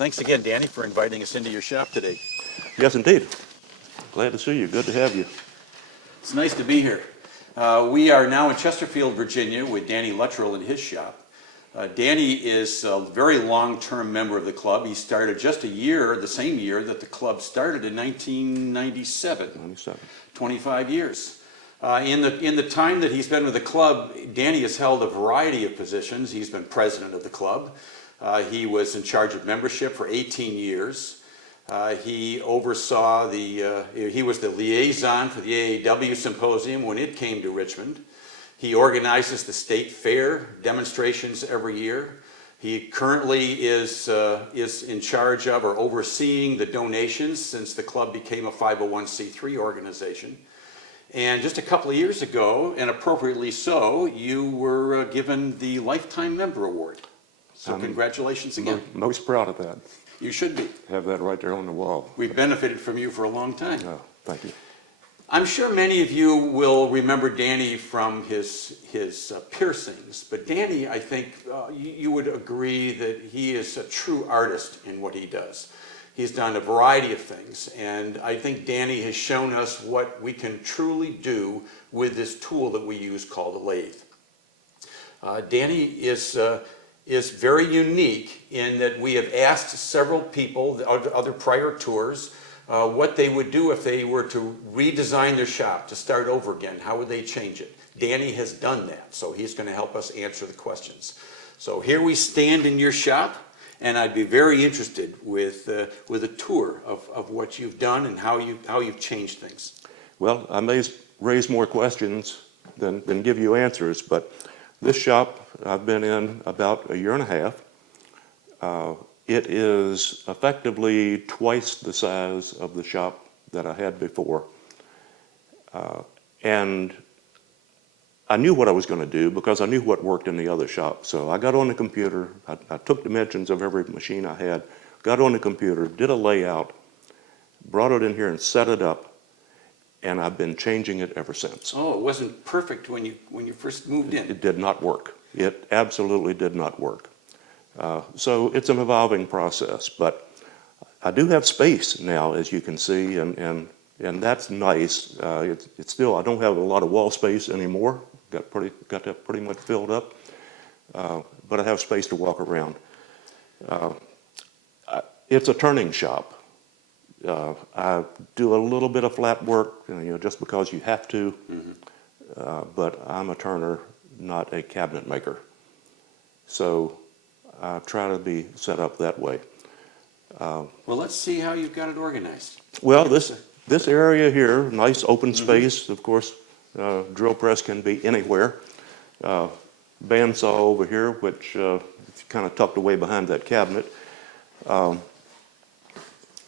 Thanks again, Danny, for inviting us into your shop today. Yes, indeed. Glad to see you. Good to have you. It's nice to be here. We are now in Chesterfield, Virginia, with Danny Luttrell in his shop. Danny is a very long-term member of the club. He started just a year, the same year that the club started in 1997. 25 years. In the time that he's been with the club, Danny has held a variety of positions. He's been president of the club. He was in charge of membership for 18 years. He oversaw he was the liaison for the AAW symposium when it came to Richmond. He organizes the state fair demonstrations every year. He currently is in charge of or overseeing the donations since the club became a 501c3 organization. And just a couple of years ago, and appropriately so, you were given the Lifetime Member Award. So congratulations again. Most proud of that. You should be. Have that right there on the wall. We've benefited from you for a long time. Oh, thank you. I'm sure many of you will remember Danny from his piercings, but Danny, I think you would agree that he is a true artist in what he does. He's done a variety of things, and I think Danny has shown us what we can truly do with this tool that we use called a lathe. Danny is very unique in that we have asked several people, other prior tours, what they would do if they were to redesign their shop, to start over again. How would they change it? Danny has done that, so he's going to help us answer the questions. So here we stand in your shop, and I'd be very interested with a tour of what you've done and how you've changed things. Well, I may raise more questions than give you answers, but this shop I've been in about a year and a half. It is effectively twice the size of the shop that I had before. And I knew what I was going to do because I knew what worked in the other shop. So I got on the computer, I took dimensions of every machine I had, got on the computer, did a layout, brought it in here and set it up, and I've been changing it ever since. Oh, it wasn't perfect when you first moved in. It did not work. It absolutely did not work. So it's an evolving process, but I do have space now, as you can see, and that's nice. It's still, I don't have a lot of wall space anymore. Got that pretty much filled up, but I have space to walk around. It's a turning shop. I do a little bit of flat work, just because you have to, but I'm a turner, not a cabinet maker. So I try to be set up that way. Well, let's see how you've got it organized. Well, this area here, nice open space, of course. Drill press can be anywhere. Bandsaw over here, which is kind of tucked away behind that cabinet.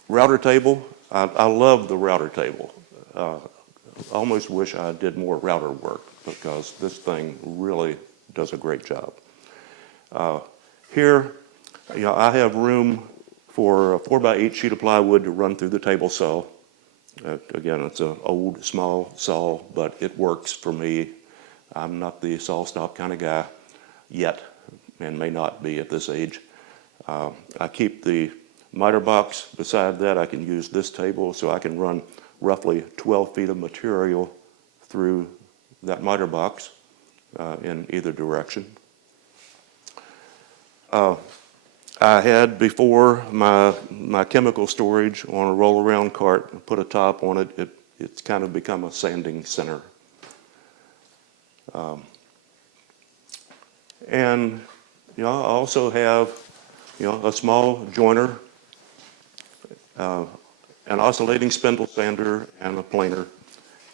Router table, I love the router table. I almost wish I did more router work because this thing really does a great job. Here, I have room for a 4x8 sheet of plywood to run through the table saw. Again, it's an old, small saw, but it works for me. I'm not the saw stop kind of guy yet, and may not be at this age. I keep the miter box. Beside that, I can use this table, so I can run roughly 12 feet of material through that miter box in either direction. I had before my chemical storage on a roll-around cart, put a top on it. It's kind of become a sanding center. And I also have a small joiner, an oscillating spindle sander, and a planer.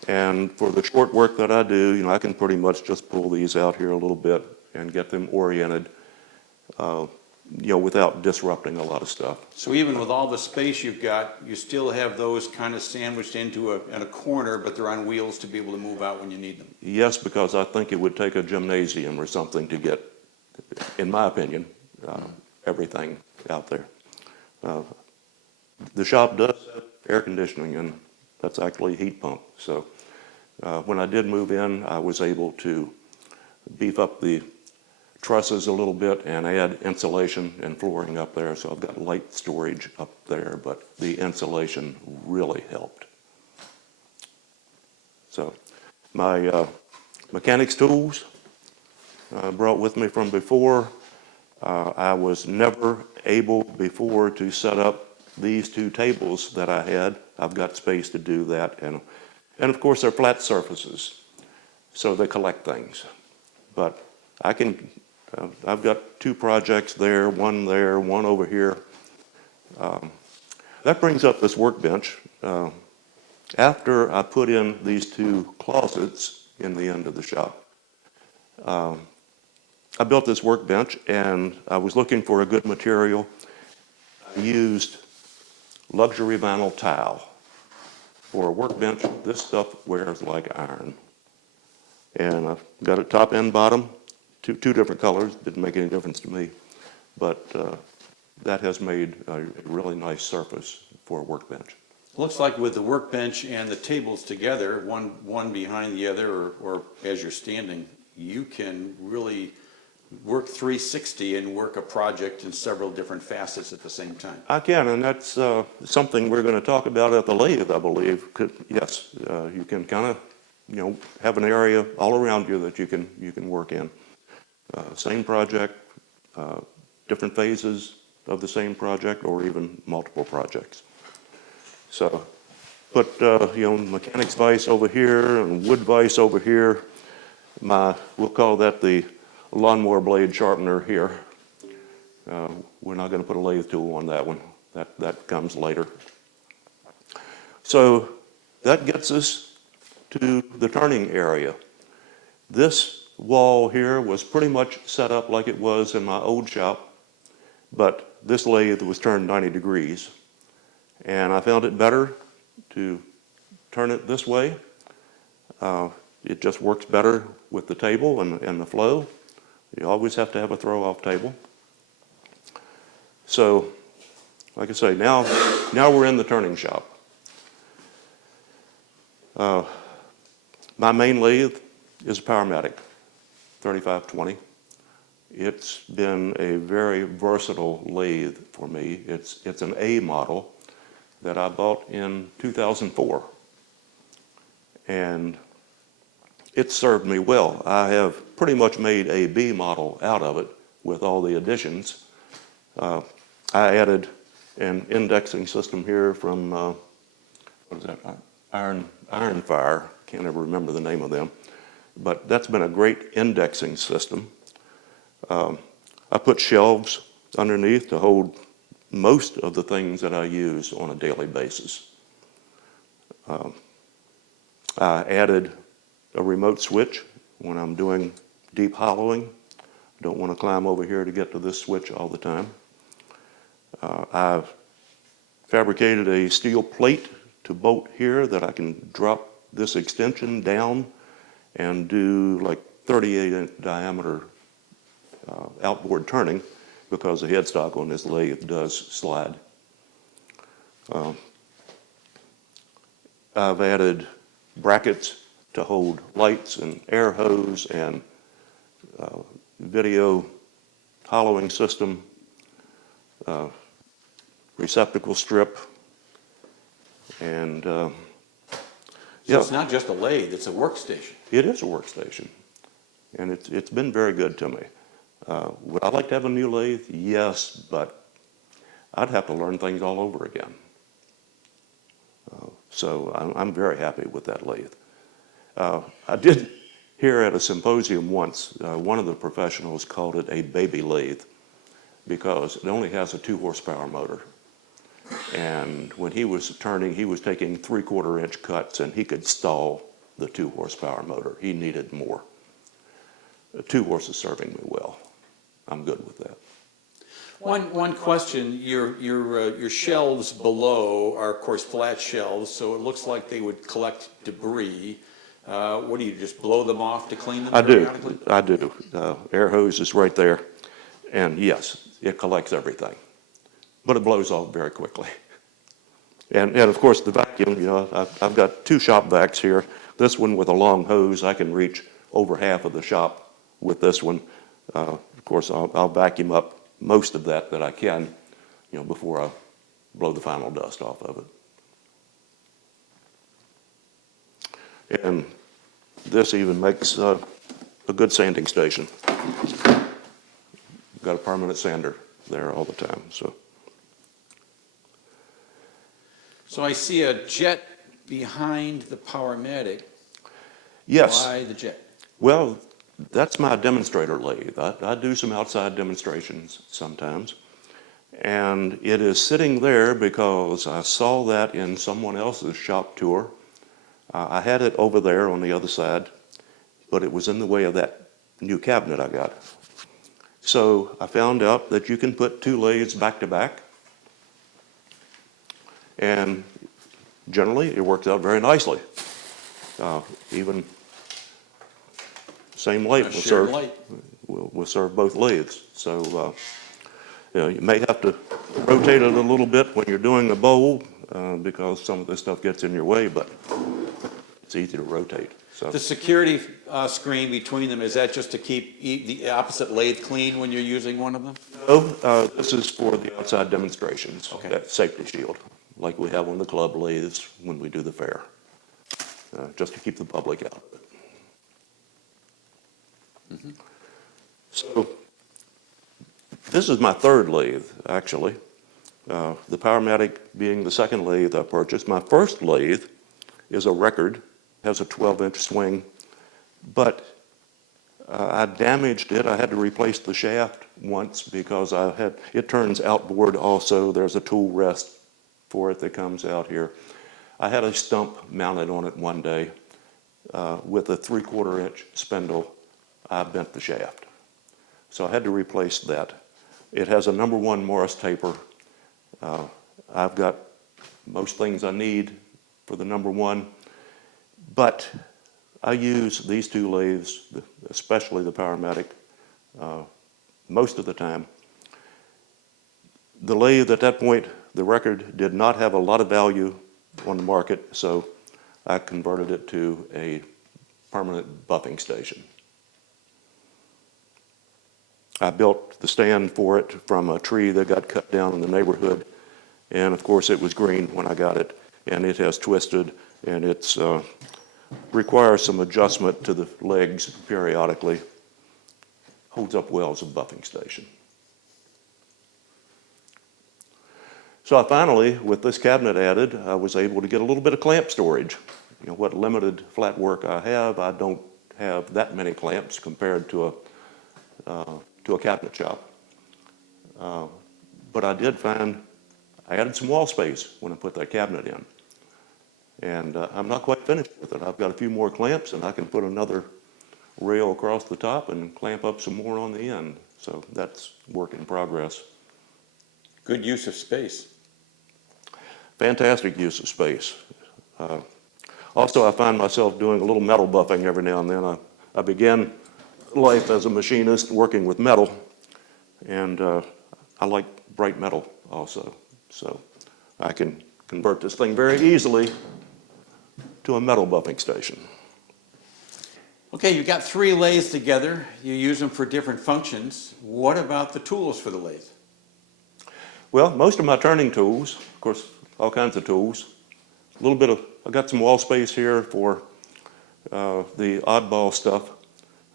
And for the short work that I do, I can pretty much just pull these out here a little bit and get them oriented. Without disrupting a lot of stuff. So even with all the space you've got, you still have those kind of sandwiched into a corner, but they're on wheels to be able to move out when you need them. Yes, because I think it would take a gymnasium or something to get, in my opinion, everything out there. The shop does have air conditioning, and that's actually a heat pump. So when I did move in, I was able to beef up the trusses a little bit and add insulation and flooring up there. So I've got light storage up there, but the insulation really helped. So my mechanics tools I brought with me from before. I was never able before to set up these two tables that I had. I've got space to do that. And of course, they're flat surfaces, so they collect things. But I can, I've got two projects there, one over here. That brings up this workbench. After I put in these two closets in the end of the shop, I built this workbench, and I was looking for a good material. I used luxury vinyl tile. For a workbench, this stuff wears like iron. And I've got it top and bottom, two different colors, didn't make any difference to me. But that has made a really nice surface for a workbench. Looks like with the workbench and the tables together, one behind the other, or as you're standing, you can really work 360 and work a project in several different facets at the same time. I can, and that's something we're going to talk about at the lathe, I believe. Yes, you can kind of, have an area all around you that you can work in. Same project, different phases of the same project, or even multiple projects. So, put mechanics vise over here and wood vise over here. We'll call that the lawnmower blade sharpener here. We're not going to put a lathe tool on that one. That comes later. So that gets us to the turning area. This wall here was pretty much set up like it was in my old shop, but this lathe was turned 90 degrees. And I found it better to turn it this way. It just works better with the table and the flow. You always have to have a throw-off table. So, like I say, now we're in the turning shop. My main lathe is a Powermatic 3520. It's been a very versatile lathe for me. It's an A model that I bought in 2004. And it served me well. I have pretty much made a B model out of it with all the additions. I added an indexing system here from, what is that, Iron Fire. Can't ever remember the name of them. But that's been a great indexing system. I put shelves underneath to hold most of the things that I use on a daily basis. I added a remote switch when I'm doing deep hollowing. I don't want to climb over here to get to this switch all the time. I've fabricated a steel plate to bolt here that I can drop this extension down and do like 38-inch diameter outboard turning, because the headstock on this lathe does slide. I've added brackets to hold lights and air hose and video hollowing system, receptacle strip, and So yeah. it's not just a lathe, it's a workstation. It is a workstation, and it's been very good to me. Would I like to have a new lathe? Yes, but I'd have to learn things all over again. So I'm very happy with that lathe. I did hear at a symposium once, one of the professionals called it a baby lathe because it only has a 2-horsepower motor. And when he was turning, he was taking 3/4-inch cuts, and he could stall the 2-horsepower motor. He needed more. 2 horses serving me well. I'm good with that. One question, your shelves below are of course flat shelves, so it looks like they would collect debris. What do you just blow them off to clean them periodically? I do. Air hose is right there. And yes, it collects everything. But it blows off very quickly. And of course the vacuum, I've got 2 shop vacs here. This one with a long hose, I can reach over half of the shop with this one. course, I'll vacuum up most of that I can, before I blow the final dust off of it. And this even makes a good sanding station. Got a permanent sander there all the time. So I see a jet behind the Powermatic. Yes. Why the jet? Well, that's my demonstrator lathe. I do some outside demonstrations sometimes. And it is sitting there because I saw that in someone else's shop tour. I had it over there on the other side, but it was in the way of that new cabinet I got. So I found out that you can put two lathes back to back, and generally it works out very nicely. Even same lathe A shared light. will serve both lathes. So you may have to rotate it a little bit when you're doing the bowl because some of this stuff gets in your way, but it's easy to rotate. So The security screen between them, is that just to keep the opposite lathe clean when you're using one of them? this is for the outside demonstrations, Okay. that safety shield, like we have on the club lathes when we do the fair, just to keep the public out of it. Mm-hmm. So this is my third lathe, actually. The Powermatic being the second lathe I purchased. My first lathe is a record, has a 12-inch swing, but I damaged it. I had to replace the shaft once because it turns outboard also. There's a tool rest for it that comes out here. I had a stump mounted on it one day with a 3/4 inch spindle. I bent the shaft. So I had to replace that. It has a #1 Morris taper. I've got most things I need for the #1, but I use these two lathes, especially the Powermatic, most of the time. The lathe at that point, the record, did not have a lot of value on the market, so I converted it to a permanent buffing station. I built the stand for it from a tree that got cut down in the neighborhood, and of course it was green when I got it, and it has twisted, and it's requires some adjustment to the legs periodically. Holds up well as a buffing station. So I finally, with this cabinet added, I was able to get a little bit of clamp storage. What limited flat work I have, I don't have that many clamps compared to a cabinet shop. But I did find I added some wall space when I put that cabinet in. And I'm not quite finished with it. I've got a few more clamps, and I can put another rail across the top and clamp up some more on the end. So that's work in progress. Good use of space. Fantastic use of space. Also, I find myself doing a little metal buffing every now and then. I began life as a machinist working with metal, and I like bright metal also. So I can convert this thing very easily to a metal buffing station. Okay, you've got 3 lathes together. You use them for different functions. What about the tools for the lathe? Well, most of my turning tools, of course, all kinds of tools. A little bit of, I got some wall space here for the oddball stuff.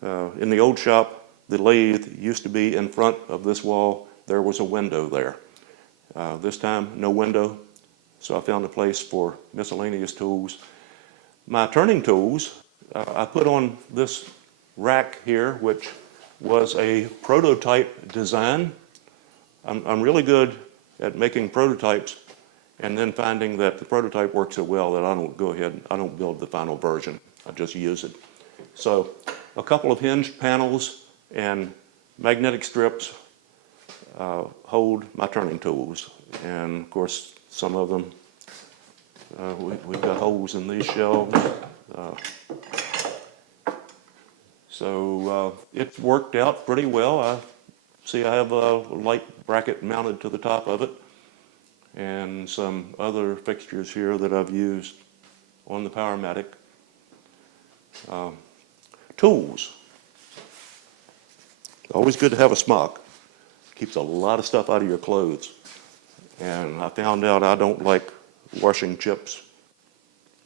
In the old shop, the lathe used to be in front of this wall. There was a window there. This time, no window, so I found a place for miscellaneous tools. My turning tools, I put on this rack here, which was a prototype design. I'm really good at making prototypes and then finding that the prototype works so well that I don't go ahead and I don't build the final version. I just use it. So a couple of hinged panels and magnetic strips hold my turning tools. And of course, some of them, we've got holes in these shelves. So it's worked out pretty well. I have a light bracket mounted to the top of it and some other fixtures here that I've used on the Powermatic. Tools. always good to have a smock. Keeps a lot of stuff out of your clothes. And I found out I don't like washing chips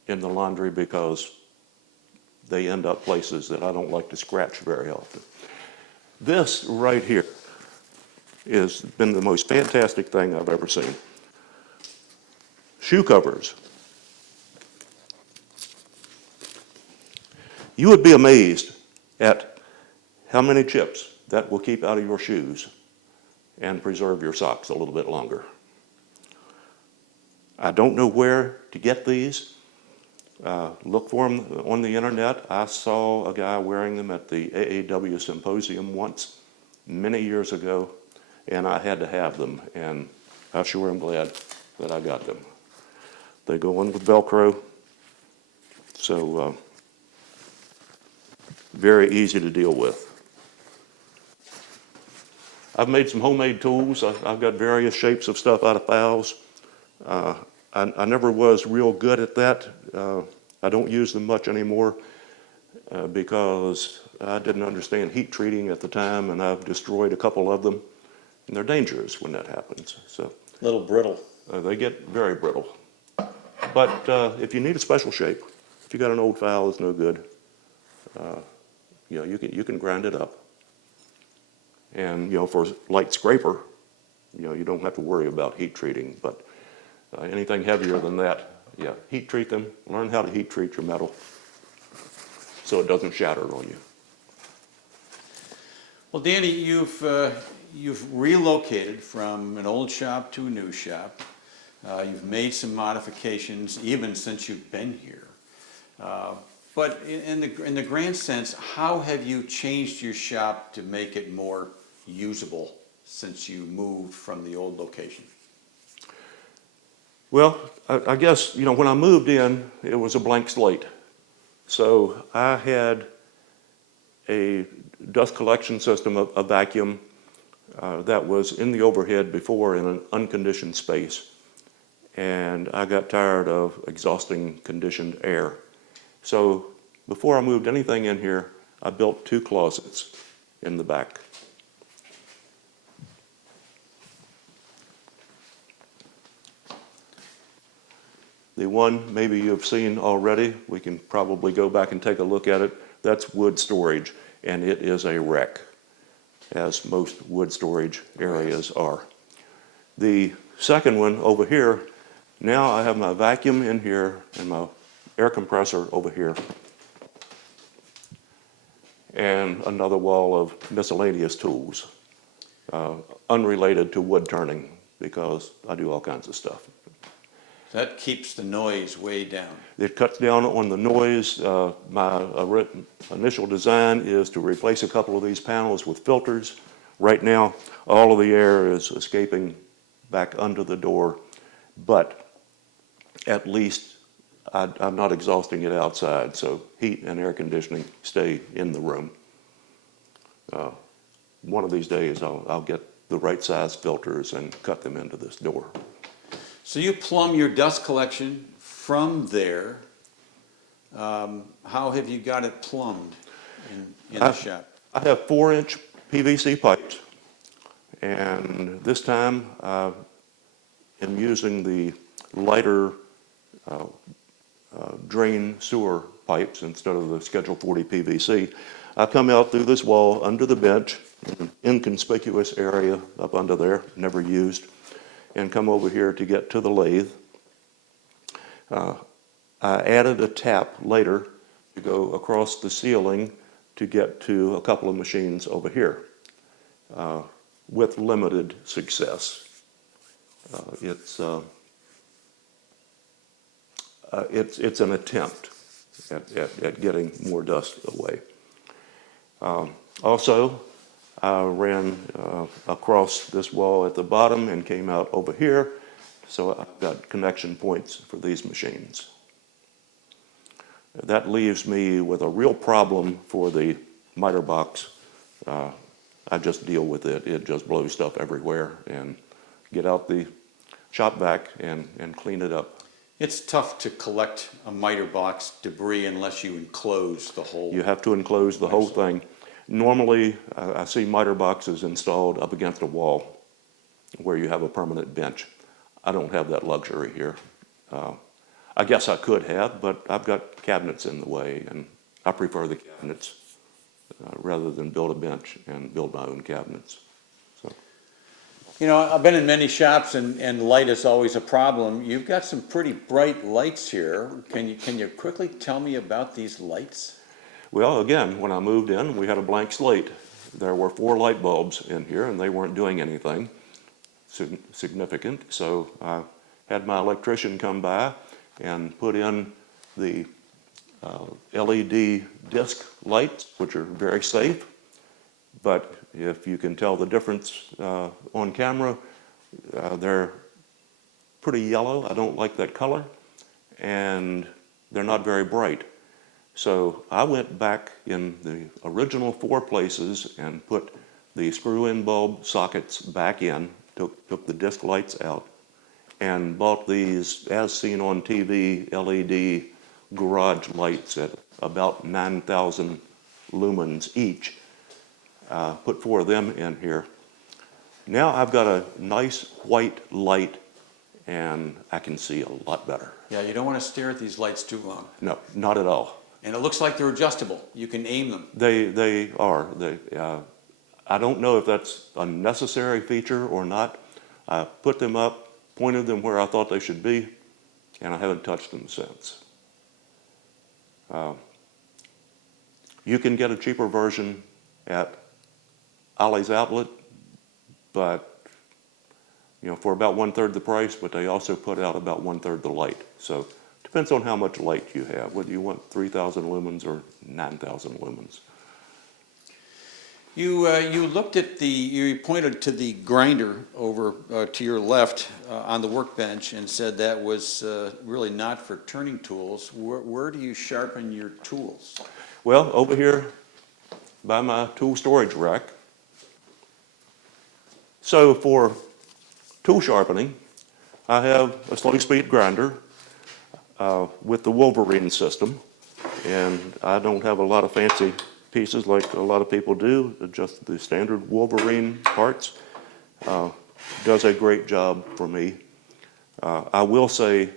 in the laundry because they end up places that I don't like to scratch very often. This right here has been the most fantastic thing I've ever seen. Shoe covers. You would be amazed at how many chips that will keep out of your shoes and preserve your socks a little bit longer. I don't know where to get these. Look for them on the internet. I saw a guy wearing them at the AAW symposium once, many years ago, and I had to have them, and I sure am glad that I got them. They go on with Velcro, so very easy to deal with. I've made some homemade tools. I've got various shapes of stuff out of files. I never was real good at that. I don't use them much anymore because I didn't understand heat treating at the time, and I've destroyed a couple of them, and they're dangerous when that happens. So A little brittle. they get very brittle. But if you need a special shape, if you got an old file that's no good, you can grind it up. And for a light scraper, you don't have to worry about heat treating. But anything heavier than that, heat treat them. Learn how to heat treat your metal so it doesn't shatter on you. Well, Danny, you've relocated from an old shop to a new shop. You've made some modifications even since you've been here. But in the grand sense, how have you changed your shop to make it more usable since you moved from the old location? Well, I guess, when I moved in, it was a blank slate. So I had a dust collection system, a vacuum, that was in the overhead before in an unconditioned space. And I got tired of exhausting conditioned air. So before I moved anything in here, I built 2 closets in the back. The one maybe you've seen already, we can probably go back and take a look at it. That's wood storage, and it is a wreck, as most wood storage areas are. The second one over here, now I have my vacuum in here and my air compressor over here, and another wall of miscellaneous tools, unrelated to wood turning, because I do all kinds of stuff. That keeps the noise way down. It cuts down on the noise. My initial design is to replace a couple of these panels with filters. Right now, all of the air is escaping back under the door, but at least I'm not exhausting it outside, so heat and air conditioning stay in the room. One of these days, I'll get the right size filters and cut them into this door. So you plumb your dust collection from there. How have you got it plumbed in the shop? I have 4-inch PVC pipes, and this time I am using the lighter drain sewer pipes instead of the Schedule 40 PVC. I come out through this wall under the bench, an inconspicuous area up under there, never used, and come over here to get to the lathe. I added a tap later to go across the ceiling to get to a couple of machines over here with limited success. It's an attempt at getting more dust away. Also, I ran across this wall at the bottom and came out over here, so I've got connection points for these machines. That leaves me with a real problem for the miter box. I just deal with it. It just blows stuff everywhere, and get out the shop vac and clean it up. It's tough to collect a miter box debris unless you enclose the whole. You have to enclose the whole thing. Normally, I see miter boxes installed up against a wall where you have a permanent bench. I don't have that luxury here. I guess I could have, but I've got cabinets in the way, and I prefer the cabinets rather than build a bench and build my own cabinets. So, You know, I've been in many shops and light is always a problem. You've got some pretty bright lights here. Can you quickly tell me about these lights? well, again, when I moved in, we had a blank slate. There were 4 light bulbs in here, and they weren't doing anything significant. So I had my electrician come by and put in the LED disc lights, which are very safe. But if you can tell the difference on camera, they're pretty yellow. I don't like that color, and they're not very bright. So I went back in the original 4 places and put the screw-in bulb sockets back in, took the disc lights out, and bought these, as seen on TV, LED garage lights at about 9,000 lumens each. Put 4 of them in here. Now I've got a nice white light, and I can see a lot better. Yeah, you don't want to stare at these lights too long. No, not at all. And it looks like they're adjustable. You can aim them. They are. I don't know if that's a necessary feature or not. I put them up, pointed them where I thought they should be, and I haven't touched them since. You can get a cheaper version at Ollie's Outlet, but for about 1/3 the price, but they also put out about 1/3 the light. So depends on how much light you have, whether you want 3,000 lumens or 9,000 lumens. You looked at you pointed to the grinder over to your left on the workbench and said that was really not for turning tools. Where do you sharpen your tools? Well, over here by my tool storage rack. So for tool sharpening, I have a slow speed grinder with the Wolverine system, and I don't have a lot of fancy pieces like a lot of people do, just the standard Wolverine parts. Does a great job for me. I will say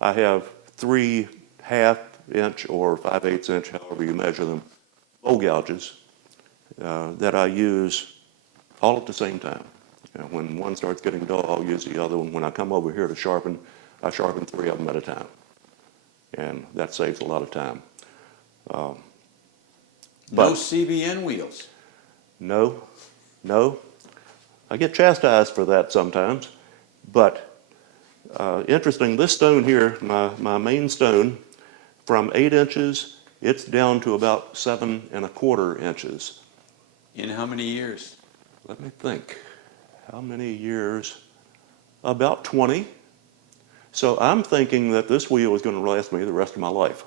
I have 3 1/2 inch or 5/8 inch, however you measure them, bowl gouges that I use all at the same time. When one starts getting dull, I'll use the other one. When I come over here to sharpen, I sharpen 3 of them at a time, and that saves a lot of time. No CBN wheels. No. I get chastised for that sometimes, but interesting, this stone here, my main stone, from 8 inches, it's down to about 7 1/4 inches. In how many years? Let me think. How many years? About 20. So I'm thinking that this wheel is going to last me the rest of my life.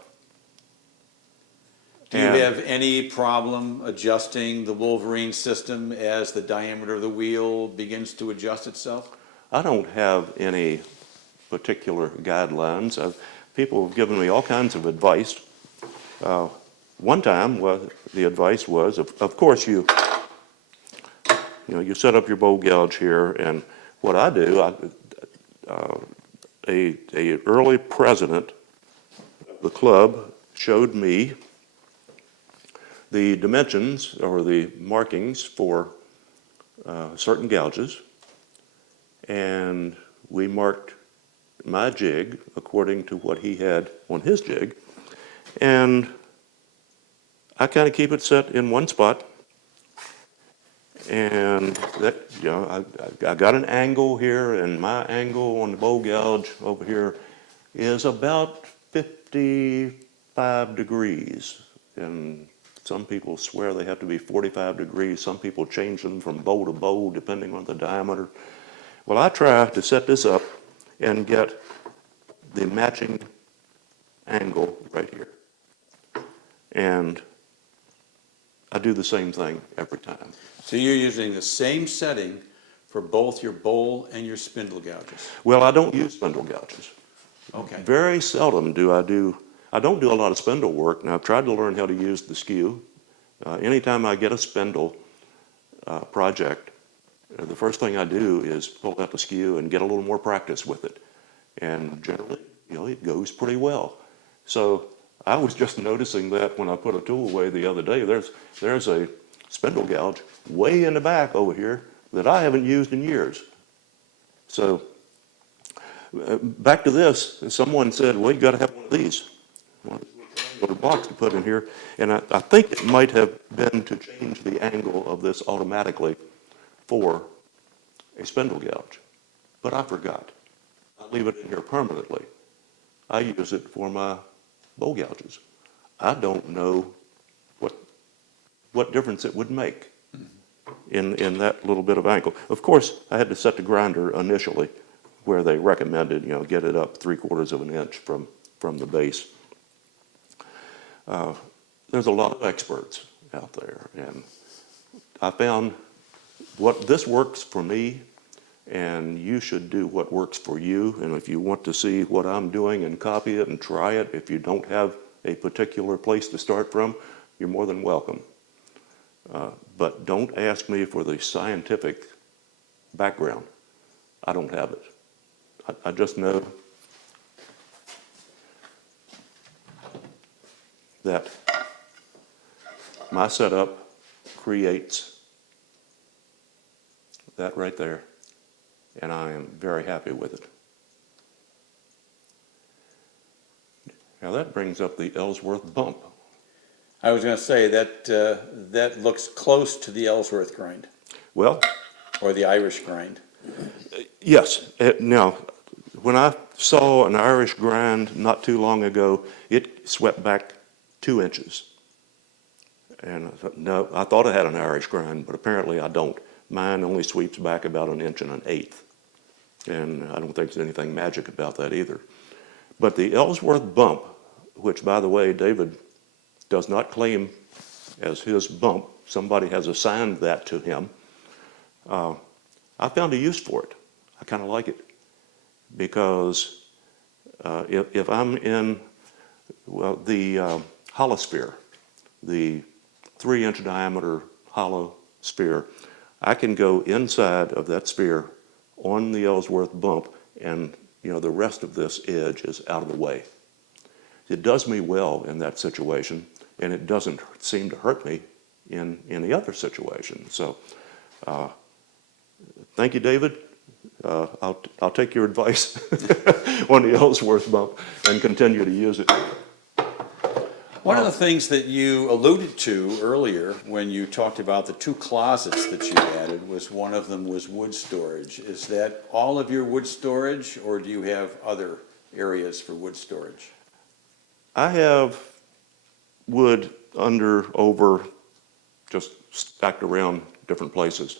Do you have any problem adjusting the Wolverine system as the diameter of the wheel begins to adjust itself? I don't have any particular guidelines. People have given me all kinds of advice. One time, the advice was, of course, you set up your bowl gouge here, and what I do, a early president of the club showed me the dimensions or the markings for certain gouges, and we marked my jig according to what he had on his jig, and I kind of keep it set in one spot, and that I got an angle here, and my angle on the bowl gouge over here is about 55 degrees, and some people swear they have to be 45 degrees. Some people change them from bowl to bowl depending on the diameter. Well, I try to set this up and get the matching angle right here. And I do the same thing every time. So you're using the same setting for both your bowl and your spindle gouges? Well, I don't use spindle gouges. Okay. Very seldom I don't do a lot of spindle work. Now, I've tried to learn how to use the skew, Anytime I get a spindle project, the first thing I do is pull out the skew and get a little more practice with it. And generally, it goes pretty well. So I was just noticing that when I put a tool away the other day, there's a spindle gouge way in the back over here that I haven't used in years. So back to this, someone said, well, you got to have one of these. Little box to put in here, and I think it might have been to change the angle of this automatically for a spindle gouge, but I forgot. I leave it in here permanently. I use it for my bowl gouges. I don't know what difference it would make in that little bit of angle. Of course, I had to set the grinder initially where they recommended, get it up 3/4 of an inch from the base. There's a lot of experts out there, and I found this works for me, and you should do what works for you. And if you want to see what I'm doing and copy it and try it, if you don't have a particular place to start from, you're more than welcome. But don't ask me for the scientific background. I don't have it. I just know that my setup creates that right there, and I am very happy with it. Now that brings up the Ellsworth bump. I was going to say that looks close to the Ellsworth grind, Well, or the Irish grind. yes. Now, when I saw an Irish grind not too long ago, it swept back 2 inches. And I thought, no, I thought I had an Irish grind, but apparently I don't. Mine only sweeps back about 1 1/8. And I don't think there's anything magic about that either. But the Ellsworth bump, which, by the way, David does not claim as his bump, somebody has assigned that to him, I found a use for it. I kind of like it. Because if I'm in, the holosphere, the 3-inch diameter hollow sphere, I can go inside of that sphere on the Ellsworth bump, and the rest of this edge is out of the way. It does me well in that situation, and it doesn't seem to hurt me in any other situation. So thank you, David. I'll take your advice on the Ellsworth bump and continue to use it. One of the things that you alluded to earlier when you talked about the 2 closets that you added was one of them was wood storage. Is that all of your wood storage, or do you have other areas for wood storage? I have wood over, just stacked around different places.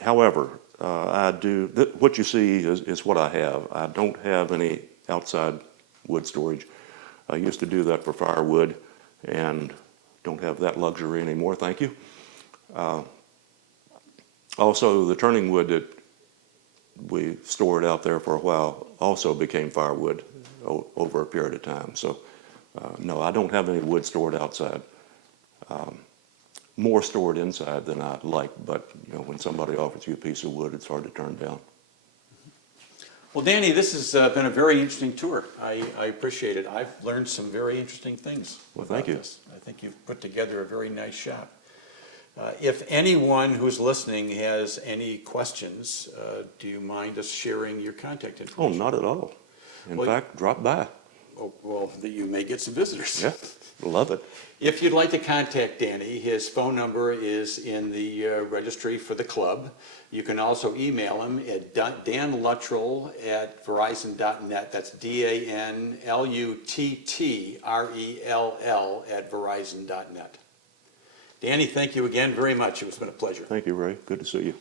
However, I do, what you see is what I have. I don't have any outside wood storage. I used to do that for firewood and don't have that luxury anymore, thank you. Also, the turning wood that we stored out there for a while also became firewood over a period of time. So, no, I don't have any wood stored outside. More stored inside than I'd like, but when somebody offers you a piece of wood, it's hard to turn down. Well, Danny, this has been a very interesting tour. I appreciate it. I've learned some very interesting things. Well, thank you. This. I think you've put together a very nice shop. If anyone who's listening has any questions, do you mind us sharing your contact Oh, information? not at all. In fact, drop by. Oh, well, you may get some visitors. Yeah, love it. If you'd like to contact Danny, his phone number is in the registry for the club. You can also email him at danluttrell@verizon.net. That's DANLUTTRELL@verizon.net. Danny, thank you again very much. It's been a pleasure. Thank you, Ray. Good to see you.